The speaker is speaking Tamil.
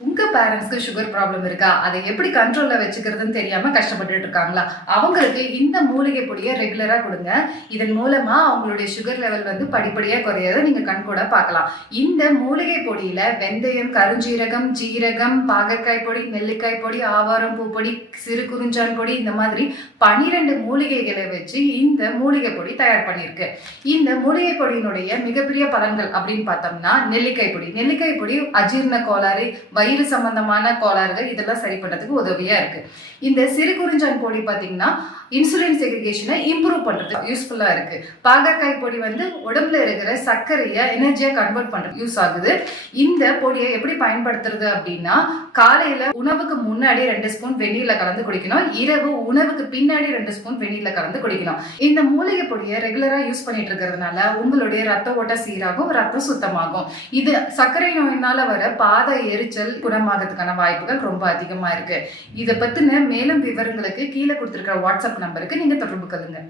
உங்க பேரண்ட்ஸ்க்கு சுகர் ப்ராப்ளம் இருக்கா? அதை எப்படி கண்ட்ரோல்ல வச்சுக்கிறதுன்னு தெரியாம கஷ்டப்பட்டுட்டு இருக்காங்களா? அவங்களுக்கு இந்த மூலிகை பொடிய ரெகுலரா குடுங்க. இதன் மூலமா அவங்களுடைய சுகர் லெவல் வந்து படிப்படியா குறையறத நீங்க கண்கூட பார்க்கலாம். இந்த மூலிகை பொடியில வெந்தயம், கருஞ்சீரகம், ஜீரகம், பாகற்காய் பொடி, நெல்லிக்காய் பொடி, ஆவாரம் பூ பொடி, சிறு குறிஞ்சான் பொடி இந்த மாதிரி 12 மூலிகைகளை வச்சு இந்த மூலிகை பொடி தயார் பண்ணியிருக்கு. இந்த மூலிகை பொடியினுடைய மிகப்பெரிய பலன்கள் அப்படின்னு பார்த்தோம்னா, நெல்லிக்காய் பொடி. நெல்லிக்காய் பொடி அஜீரண கோளாறு, வயிறு சம்பந்தமான கோளாறுகள் இதெல்லாம் சரி பண்றதுக்கு உதவியா இருக்கு. இந்த சிறு குறிஞ்சான் பொடி பாத்தீங்கன்னா இன்சுலின் செக்ரிகேஷனை இம்ப்ரூவ் பண்றதுக்கு யூஸ்ஃபுல்லா இருக்கு. பாகற்காய் பொடி வந்து உடம்புல இருக்கிற சர்க்கரையை எனர்ஜியா கன்வெர்ட் பண்றது யூஸ் ஆகுது. இந்த பொடியை எப்படி பயன்படுத்துறது அப்படின்னா, காலையில உணவுக்கு முன்னாடி 2 ஸ்பூன் வெந்நீர்ல கலந்து குடிக்கணும். இரவு உணவுக்கு பின்னாடி 2 ஸ்பூன் வெந்நீர்ல கலந்து குடிக்கணும். இந்த மூலிகை பொடியை ரெகுலரா யூஸ் பண்ணிட்டு இருக்கிறதுனால உங்களுடைய ரத்த ஓட்ட சீராகும், ரத்தம் சுத்தமாகும். இது சர்க்கரை நோயினால வர பாத எரிச்சல் குணமாகிறதுக்கான வாய்ப்புகள் ரொம்ப அதிகமா இருக்கு. இதை பத்தின மேலும் விவரங்களுக்கு கீழே கொடுத்திருக்கிற வாட்ஸ்அப் நம்பருக்கு நீங்க தொடர்பு கொள்ளுங்க.